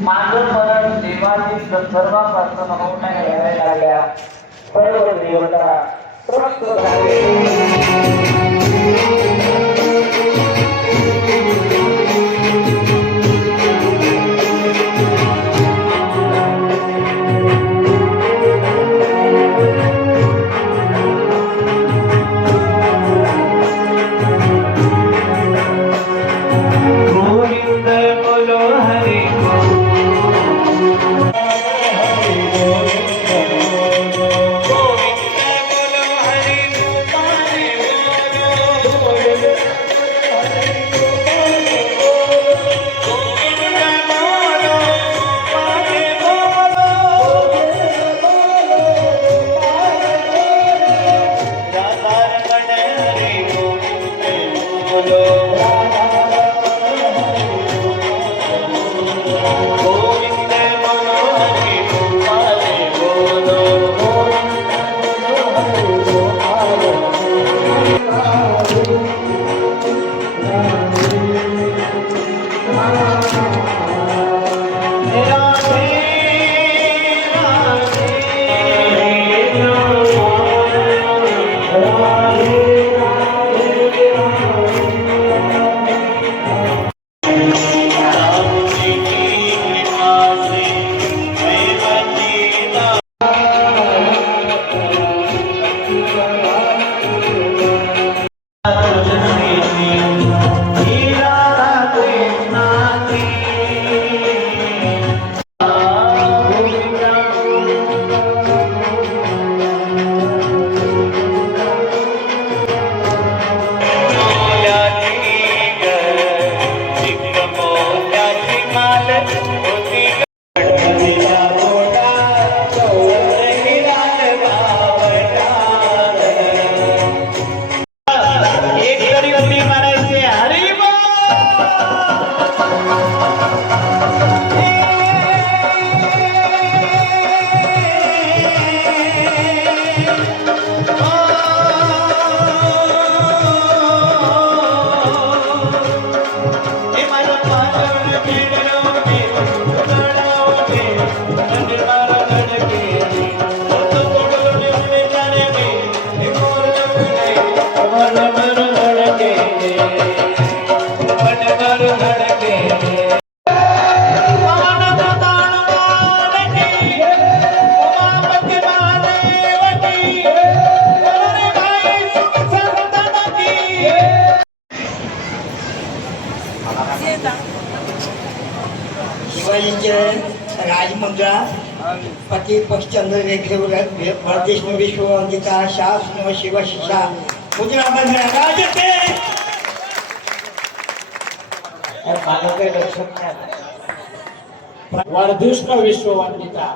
माझं मरण देवाची सर्वांपासून मोठ्या घ्यायला लागल्या सर्व देवता त्रस्त झाले। राजमुद्रा पति पक्षचंद्र भारदेश में विश्व अंगिका शास्त्र शिव शिक्षा मुद्रा बंधन राजते वर्धिष्ठ विश्ववंदिता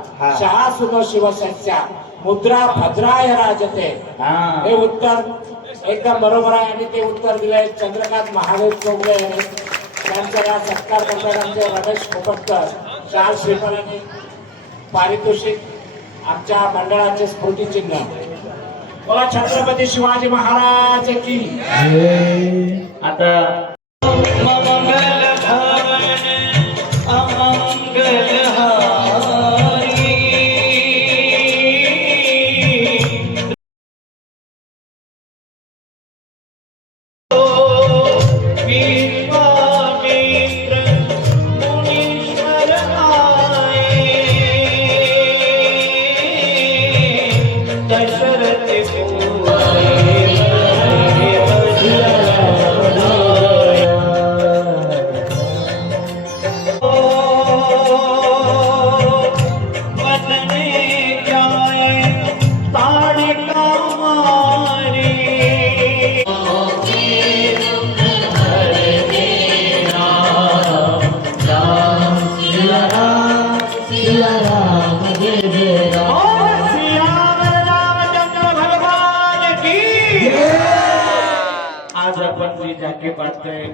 शास्त्र शिव सच्चा मुद्रा भद्राय राजते। हे उत्तर एकदम बरोबर आहे आणि ते उत्तर दिले चंद्रकांत महादेव चौगले यांनी। त्यांचा सत्कार करतात आमचे रमेश खोपटकर चार श्रीफळ आणि पारितोषिक आमच्या मंडळाचे स्मृतिचिन्ह। बोला छत्रपती शिवाजी महाराज की। आता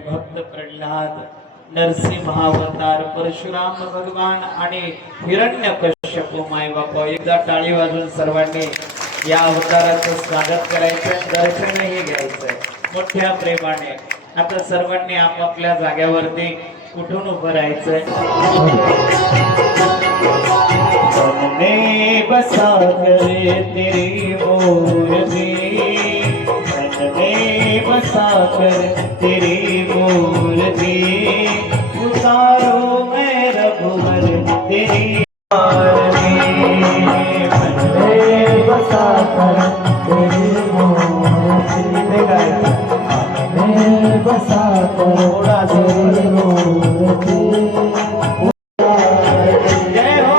भक्त प्रल्हाद नरसिंहावतार परशुराम भगवान आणि हिरण्यकश्यप माय बापा एकदा टाळी वाजून सर्वांनी या अवताराचं स्वागत करायचं, दर्शनही घ्यायचं मोठ्या प्रेमाने। आता सर्वांनी आपापल्या जागेवरती कुठून उभं राहायचं। बसा करे तेरी मूर्ति, मन में बसा कर तेरी मूर्ति, उतारो मैं रघुवर तेरी आरती, मन में बसा कर तेरी मूर्ति, मन में बसा कर तेरी मूर्ति। जय हो।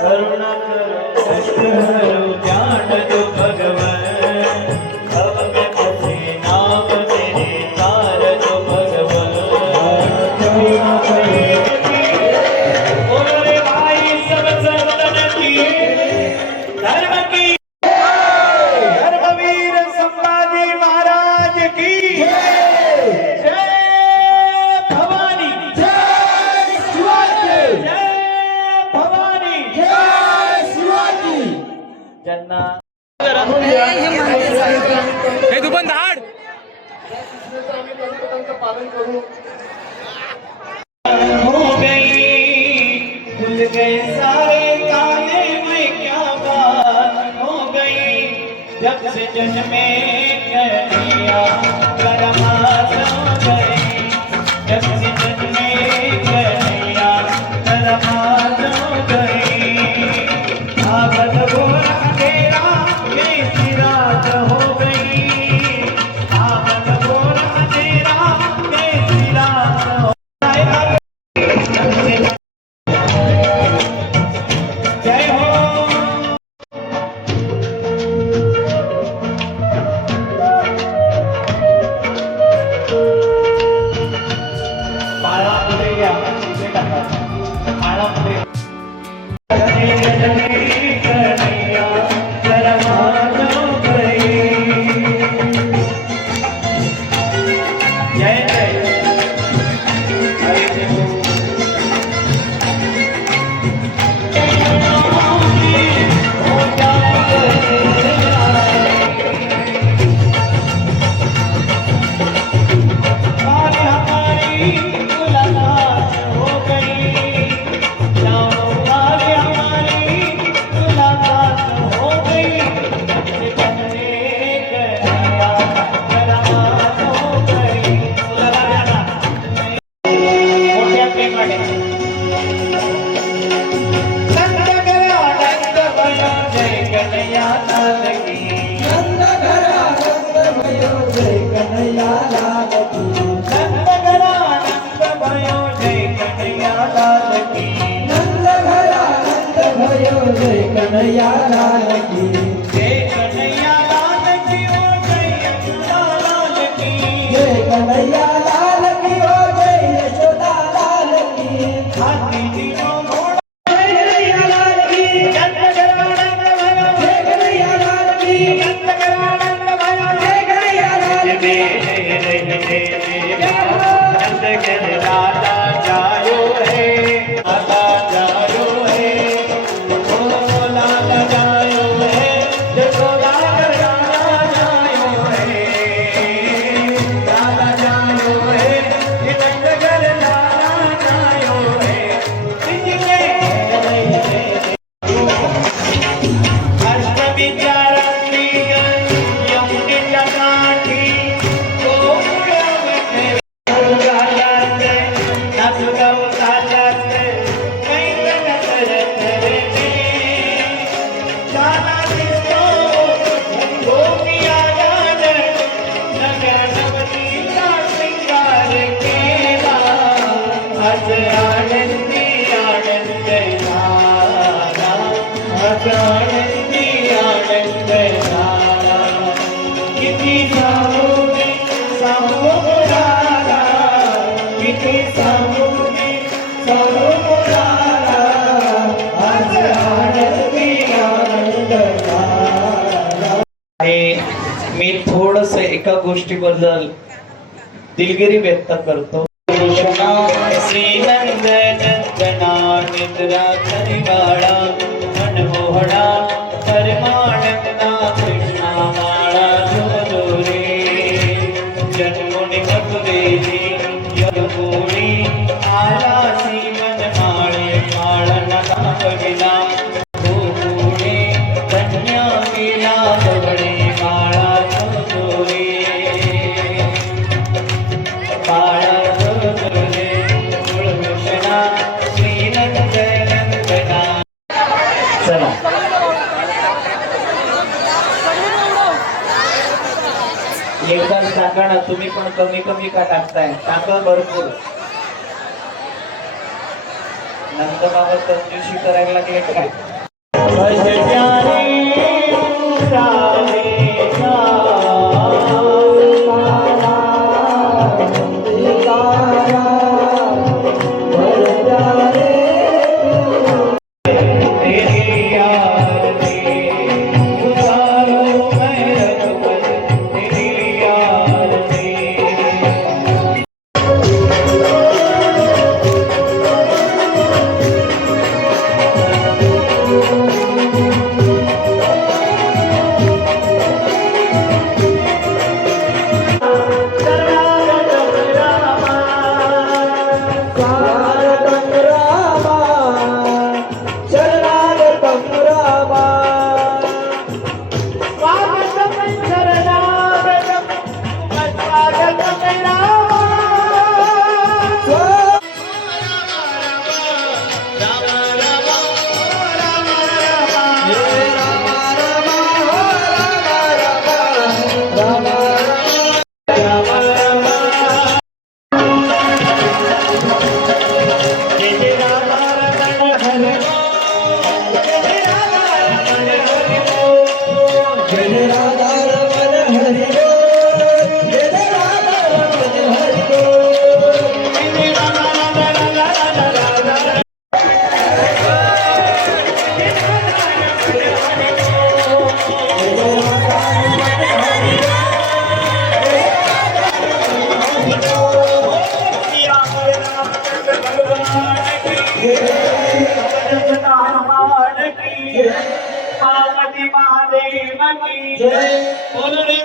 करुणा करो कष्ट हरो जान दो भगवन, भवगत से नाम तेरे तार दो भगवन। करुणा करो बोलो रे भाई सब संतन की, धर्म की, धर्मवीर संभाजी महाराज की जय, भवानी जय, शिवाजी जय, भवानी ज्यांना हे दुबन धाड हो गई, भूल गए सारे काले में क्या बात हो गई, जब से जन्मे कन्हैया करमास हो गई, जब से जन्मे कन्हैया करमास हो गई, आगत गोरा अंधेरा कैसी रात हो गई, आगत गोरा अंधेरा कैसी रात हो गई। जय हो। पाळा पुढे या, इथे टाका. पाळा पुढे. कन्हैया करमास हो गई. जय जय हरे देव. कन्हैया लाल की जय, कन्हैया लाल की ओ जय यशोदा लाल की जय, कन्हैया लाल की ओ जय यशोदा लाल की, हाथी जीनो घोड़ा जय कन्हैया लाल की, नंद गरानंद भयो जय कन्हैया लाल की, नंद गरानंद भयो जय कन्हैया लाल की, नंद के लाला जायो है, लाला जायो है, आणि मी थोडस एका गोष्टीबद्दल दिलगिरी व्यक्त करतो. श्रीनंद नंदना निद्रा करिवाळा मनमोहना परमानंदा कृष्णा माळा जोरे जन्मुनी मथुरेली यदुनी आला सीमन माळे माळन कापविला गोकुळे कन्या केला बगडे माळा जोरे माळा जोरे कुळभूषणा श्रीनंद नंदना. चला एकदाच टाका ना, तुम्ही पण कमी कमी का टाकताय? टाका भरपूर. नंतर बाबा कंजूसी करायला लागले काय?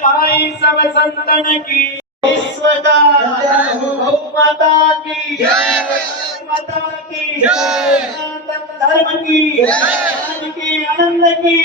भाई सब संतन की विश्व का गौ माता की माता की धर्म की आनंद की